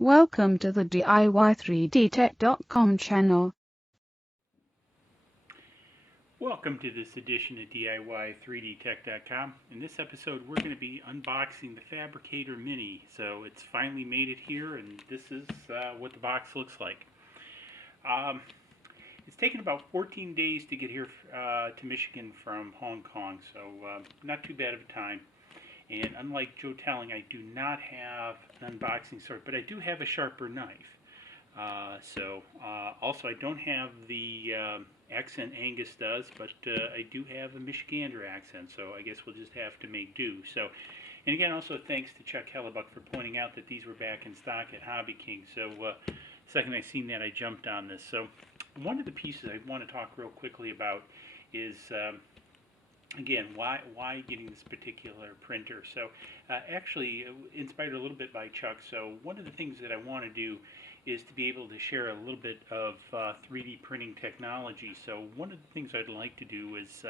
Welcome to the DIY3DTech.com channel. Welcome to this edition of DIY3DTech.com. In this episode, we're going to be unboxing the Fabrikator Mini. So it's finally made it here, and this is what the box looks like. It's taken about 14 days to get here to Michigan from Hong Kong, so not too bad of a time. And unlike Joe Telling, I do not have an unboxing sword, but I do have a sharper knife. Also, I don't have the accent Angus does, but I do have a Michigander accent, so I guess we'll just have to make do. So, and again, also thanks to Chuck Hellebuck for pointing out that these were back in stock at Hobby King. So, the second I seen that, I jumped on this. So, one of the pieces I want to talk real quickly about is again, why getting this particular printer? So actually inspired a little bit by Chuck. So one of the things that I want to do is to be able to share a little bit of 3D printing technology. So one of the things I'd like to do is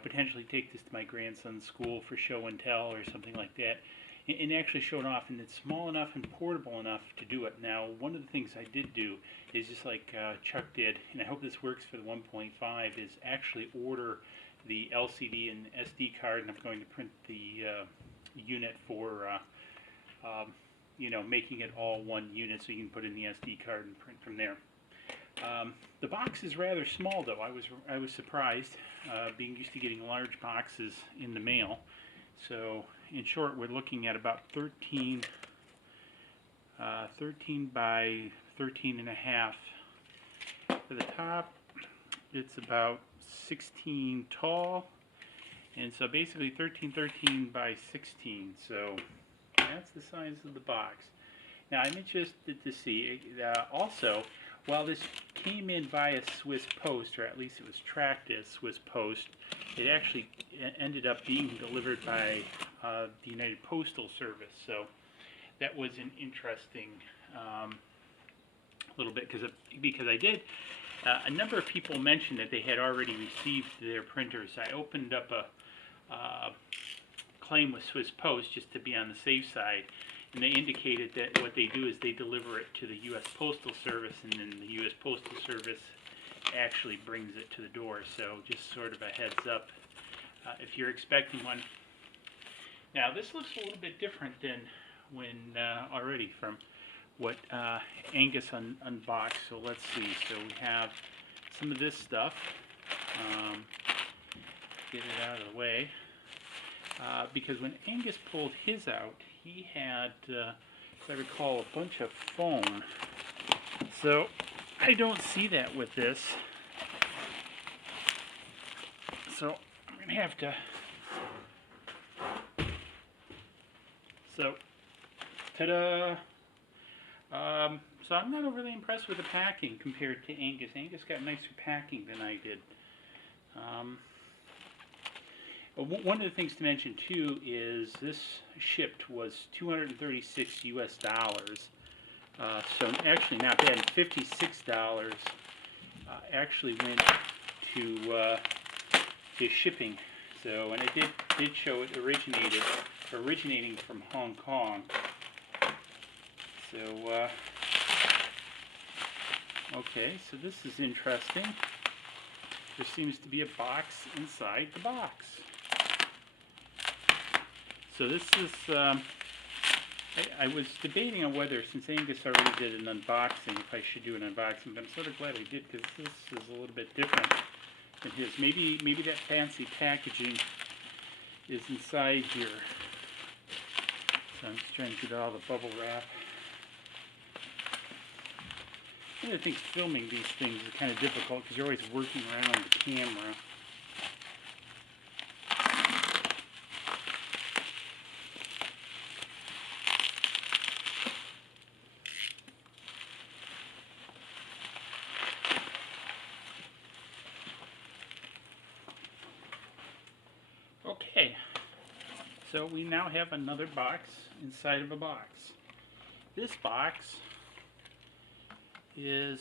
potentially take this to my grandson's school for show and tell or something like that, and actually show it off. And it's small enough and portable enough to do it. Now, one of the things I did do is just like Chuck did, and I hope this works for the 1.5, is actually order the LCD and SD card, and I'm going to print the unit for making it all one unit, so you can put in the SD card and print from there. The box is rather small, though. I was surprised, being used to getting large boxes in the mail. So in short, we're looking at about 13 by 13 and a half for the top. It's about 16 tall, and so basically 13 by 16. So that's the size of the box. Now I'm interested to see also, while this came in via Swiss Post, or at least it was tracked as Swiss Post, it actually ended up being delivered by the United Postal Service. So that was an interesting little bit, because I did. A number of people mentioned that they had already received their printers. I opened up a claim with Swiss Post just to be on the safe side, and they indicated that what they do is they deliver it to the U.S. Postal Service, and then the U.S. Postal Service actually brings it to the door. So just sort of a heads up if you're expecting one. Now this looks a little bit different than when already from what Angus unboxed. So let's see. So we have some of this stuff. Get it out of the way. Because when Angus pulled his out, he had, if I recall, a bunch of foam. So I don't see that with this. So I'm going to have to... So, ta-da! So I'm not overly impressed with the packing compared to Angus. Angus got nicer packing than I did. One of the things to mention too is this shipped was $236 US. So actually not bad. And $56 actually went to his shipping. So, and it did show it originating from Hong Kong. So, okay, so this is interesting. There seems to be a box inside the box. So this is, I was debating on whether, since Angus already did an unboxing, if I should do an unboxing, but I'm sort of glad I did, because this is a little bit different than his. Maybe that fancy packaging is inside here. So I'm just trying to get all the bubble wrap. One of the things filming these things is kind of difficult because you're always working around the camera. Okay, so we now have another box inside of a box. This box is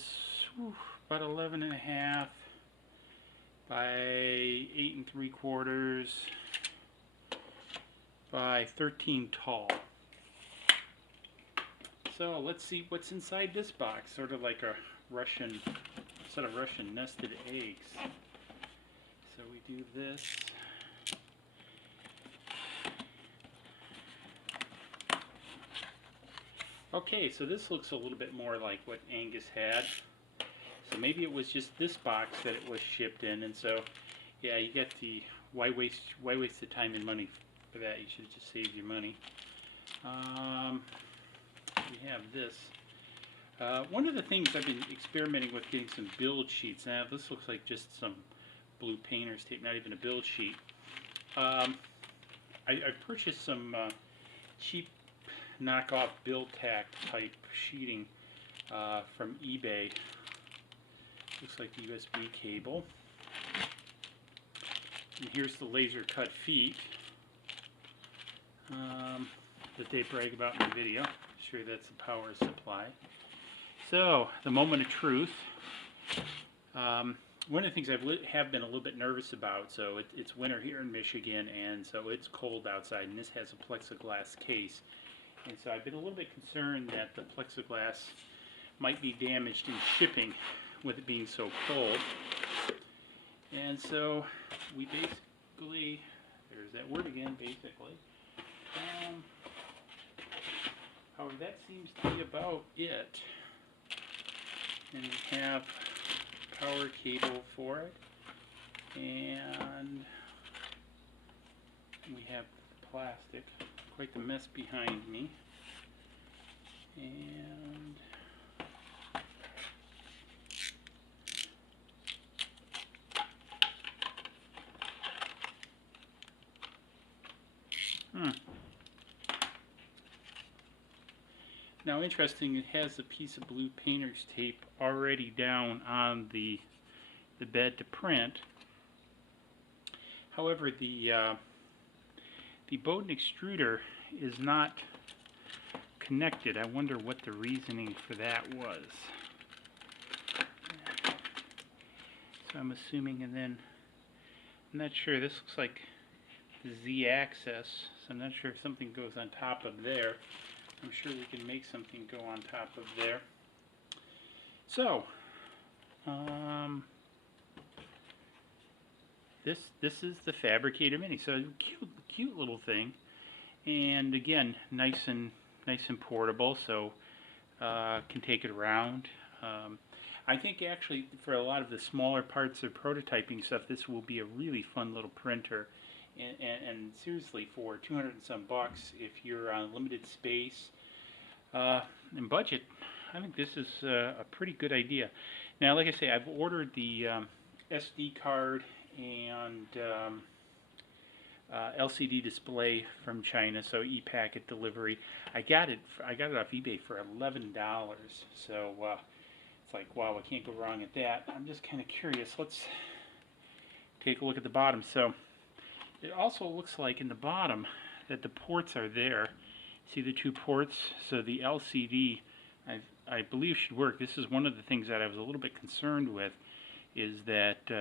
about 11.5 by 8 3/4 by 13 tall. So let's see what's inside this box. Sort of like a Russian, set of Russian nested eggs. So we do this. Okay, so this looks a little bit more like what Angus had. So maybe it was just this box that it was shipped in, and so yeah, you get the why waste the time and money for that? You should have just saved your money. We have this. One of the things I've been experimenting with getting some build sheets. Now this looks like just some blue painter's tape, not even a build sheet. I purchased some cheap knockoff build tack type sheeting from eBay. Looks like the USB cable. And here's the laser cut feet that they brag about in the video. I'm sure that's the power supply. So, the moment of truth. One of the things have been a little bit nervous about, so it's winter here in Michigan, and so it's cold outside, and this has a plexiglass case. And so I've been a little bit concerned that the plexiglass might be damaged in shipping with it being so cold. And so we basically, there's that word again, basically. However, that seems to be about it. And we have power cable for it. And we have plastic. Quite the mess behind me. And now, interesting, it has a piece of blue painter's tape already down on the bed to print. However, the Bowden extruder is not connected. I wonder what the reasoning for that was. So I'm assuming, and then I'm not sure. This looks like the Z-axis, so I'm not sure if something goes on top of there. I'm sure we can make something go on top of there. So, this is the Fabrikator Mini. So cute little thing, and again, nice and portable. So can take it around. I think actually for a lot of the smaller parts of prototyping stuff, this will be a really fun little printer. And seriously, for 200 and some bucks, if you're on limited space and budget, I think this is a pretty good idea. Now, like I say, I've ordered the SD card and LCD display from China, so e-packet delivery. I got it off eBay for $11. So it's like, wow, I can't go wrong at that. I'm just kind of curious. Let's take a look at the bottom. So it also looks like in the bottom that the ports are there. See the two ports? So the LCD, I believe, should work. This is one of the things that I was a little bit concerned with, is that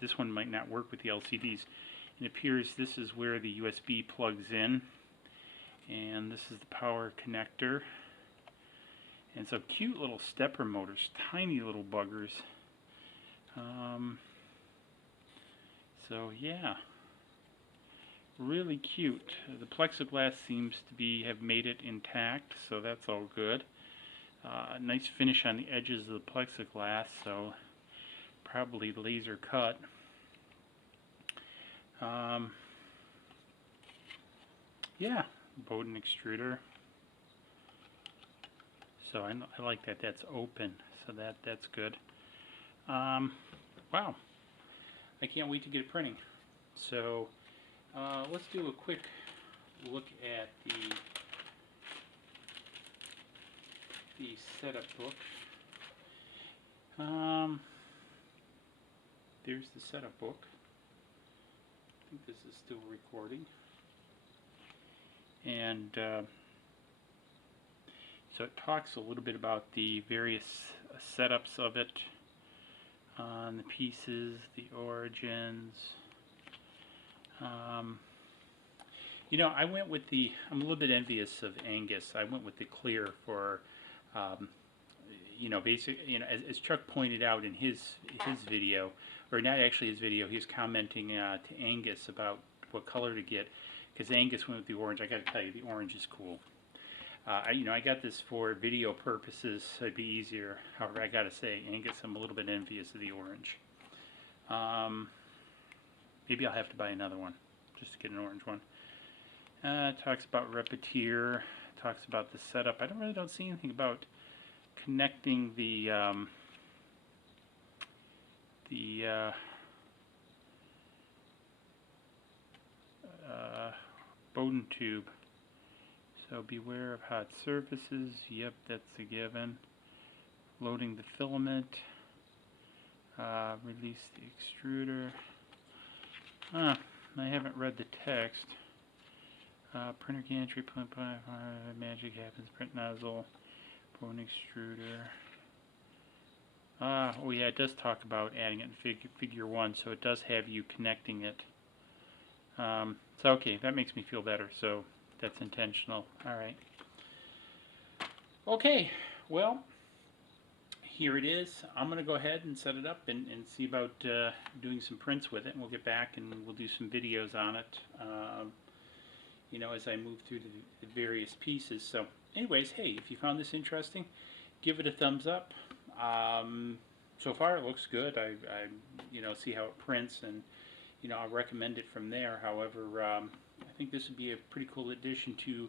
this one might not work with the LCDs. It appears this is where the USB plugs in, and this is the power connector. And so cute little stepper motors, tiny little buggers. So yeah, really cute. The plexiglass seems to have made it intact, so that's all good. Nice finish on the edges of the plexiglass, so probably laser cut. Yeah, Bowden extruder. So I like that that's open, so that's good. Wow, I can't wait to get it printing. So let's do a quick look at the setup book. There's the setup book. I think this is still recording. And so it talks a little bit about the various setups of it, on the pieces, the origins. I went with I'm a little bit envious of Angus. I went with the clear for, as Chuck pointed out in his video, or not actually his video, he was commenting to Angus about what color to get, because Angus went with the orange. I got to tell you, the orange is cool. I got this for video purposes, so it'd be easier. However, I got to say, Angus, I'm a little bit envious of the orange. Maybe I'll have to buy another one, just to get an orange one. Talks about Repetier, talks about the setup. I really don't see anything about connecting the Bowden tube. So beware of hot surfaces. Yep, that's a given. Loading the filament. Release the extruder. I haven't read the text. Printer gantry, magic happens, print nozzle, bone extruder. Oh yeah, it does talk about adding it in figure 1, so it does have you connecting it. So okay, that makes me feel better, so that's intentional. Alright. Okay, well, here it is. I'm going to go ahead and set it up and see about doing some prints with it, and we'll get back and we'll do some videos on it. As I move through the various pieces. So anyways, hey, if you found this interesting, give it a thumbs up. So far it looks good. I see how it prints, and I'll recommend it from there. However, I think this would be a pretty cool addition to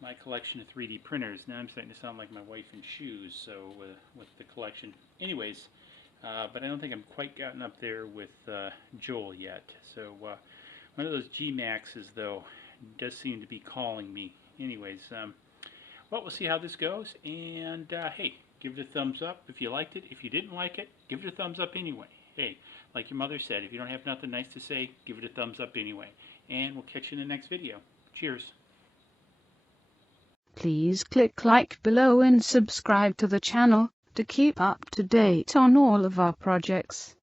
my collection of 3D printers. Now I'm starting to sound like my wife in shoes, so with the collection. Anyways, but I don't think I'm quite gotten up there with Joel yet. So one of those G-Maxes, though, does seem to be calling me. Anyways, well, we'll see how this goes, and hey, give it a thumbs up if you liked it. If you didn't like it, give it a thumbs up anyway. Hey, like your mother said, if you don't have nothing nice to say, give it a thumbs up anyway. And we'll catch you in the next video. Cheers. Please click like below and subscribe to the channel to keep up to date on all of our projects.